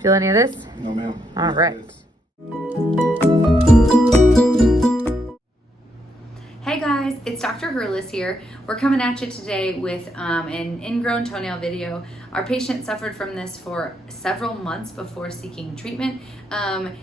Feel any of this? No, ma'am. All right. Hey guys, it's Dr. Hurless here. We're coming at you today with an ingrown toenail video. Our patient suffered from this for several months before seeking treatment.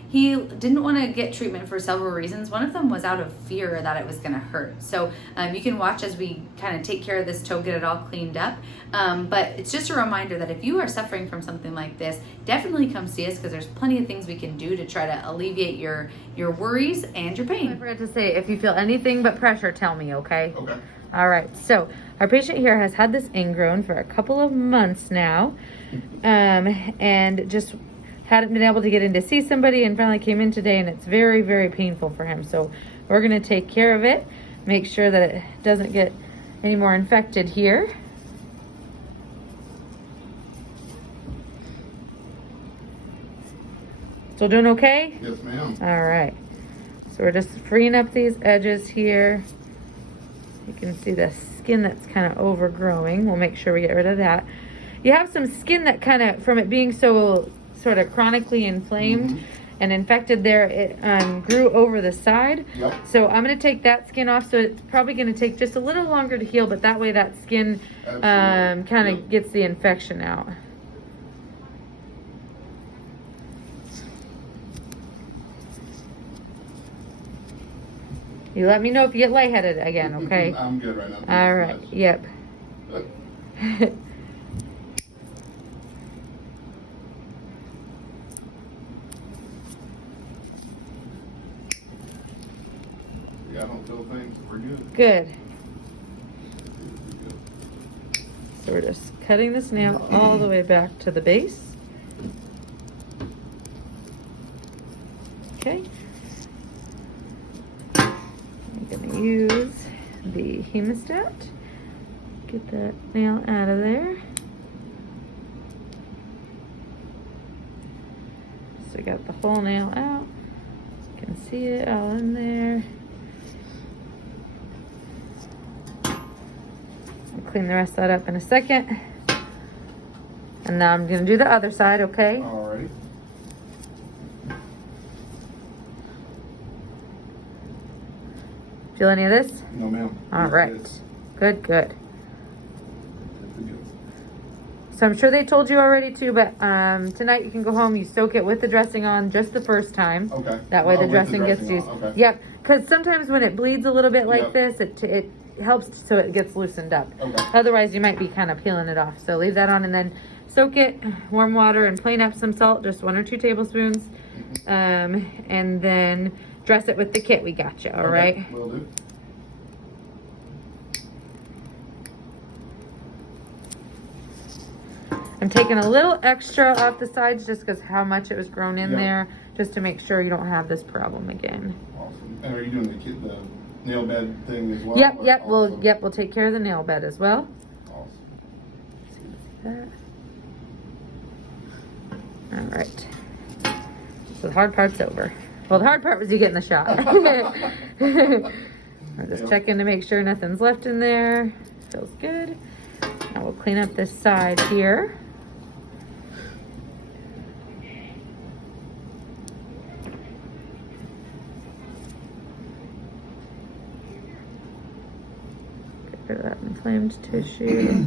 He didn't want to get treatment for several reasons. One of them was out of fear that it was going to hurt. So you can watch as we kind of take care of this toe, get it all cleaned up. But it's just a reminder that if you are suffering from something like this, definitely come see us because there's plenty of things we can do to try to alleviate your worries and your pain. I forgot to say, if you feel anything but pressure, tell me, okay? Okay. All right, so our patient here has had this ingrown for a couple of months now, and just hadn't been able to get in to see somebody, and finally came in today, and it's very, very painful for him. So we're gonna take care of it, make sure that it doesn't get any more infected here. Still doing okay? Yes, ma'am. All right, so we're just freeing up these edges here. You can see the skin that's kind of overgrowing. We'll make sure we get rid of that. You have some skin that kind of, from it being so sort of chronically inflamed and infected there, it grew over the side. Yep. So I'm going to take that skin off. So it's probably going to take just a little longer to heal, but that way that skin kind of gets the infection out. You let me know if you get lightheaded again, okay? I'm good right now. All right, yep. Yeah, I don't feel things. We're good. Good. So we're just cutting this nail all the way back to the base. Okay. I'm gonna use the hemostat. Get that nail out of there. So we got the whole nail out. You can see it all in there. I'll clean the rest of that up in a second. And now I'm gonna do the other side, okay? Alrighty. Feel any of this? No, ma'am. All right. Good, good. So I'm sure they told you already too, but tonight you can go home, you soak it with the dressing on just the first time. Okay. That way the With dressing gets used. on, okay. Yep, because sometimes when it bleeds a little bit like Yep. this, it helps so it gets loosened up. Okay. Otherwise you might be kind of peeling it off. So leave that on and then soak it, warm water and plain Epsom salt, just 1 or 2 tablespoons. And then dress it with the kit we got you, all right? Will do. I'm taking a little extra off the sides just because how much it was grown in there, just to make sure you don't have this problem again. Awesome. And are you doing the nail bed thing as well? Yep, yep, Awesome. we'll take care of the nail bed as well. Awesome. See that? All right. So the hard part's over. Well, the hard part was you getting the shot. We're just checking to make sure nothing's left in there. Feels good. Now we'll clean up this side here. Get rid of that inflamed tissue.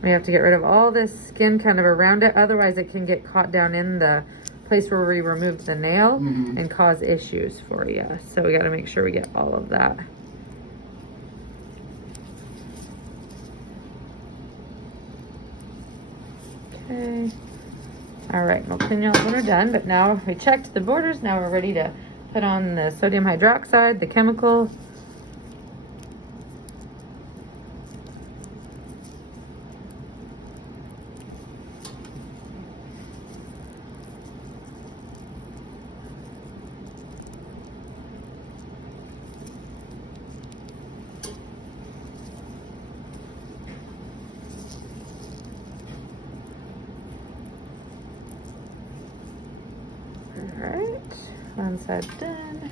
We have to get rid of all this skin kind of around it, otherwise it can get caught down in the place where we removed the nail and cause issues for you. So we got to make sure we get all of that. Okay. All right, we'll clean you up when we're done, but now we checked the borders. Now we're ready to put on the sodium hydroxide, the chemical. One side done.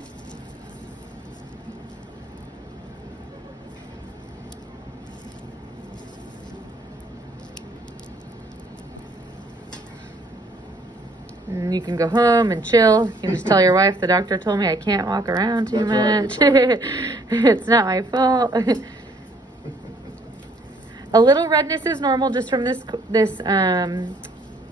And you can go home and chill. You can just tell your wife, the doctor told me I can't walk around too much. Right. It's not my fault. A little redness is normal just from this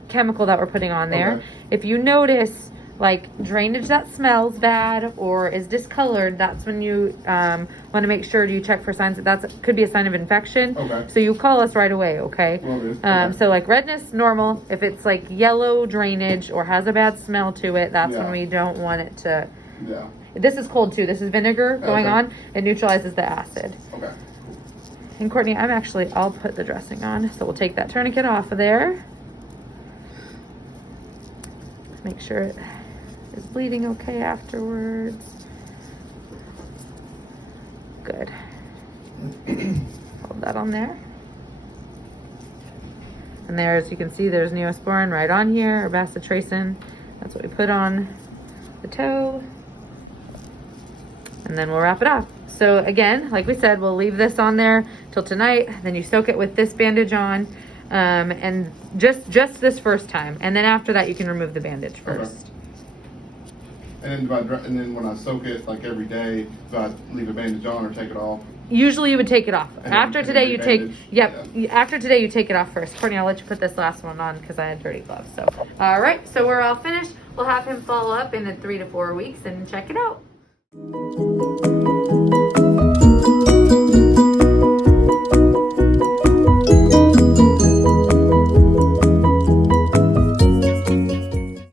chemical that we're putting on there. Okay. If you notice like drainage that smells bad or is discolored, that's when you want to make sure you check for signs that could be a sign of infection. Okay. So you call us right away, okay? Okay. So like redness, normal. If it's like yellow drainage or has a bad smell to it, that's when we don't want it to. Yeah. This is cold too. This is vinegar going on. It neutralizes the acid. Okay. And Courtney, I'll put the dressing on. So we'll take that tourniquet off of there. Make sure it is bleeding okay afterwards. Good. Hold that on there. And there, as you can see, there's Neosporin right on here, or bacitracin. That's what we put on the toe. And then we'll wrap it up. So again, like we said, we'll leave this on there till tonight. Then you soak it with this bandage on, and just this first time. And then after that, you can remove the bandage first. Okay. And then when I soak it like every day, do I leave a bandage on or take it off? Usually you would take it off. After today you take, after today you take it off first. Courtney, I'll let you put this last one on because I had dirty gloves. So, all right, so we're all finished. We'll have him follow up in 3 to 4 weeks and check it out.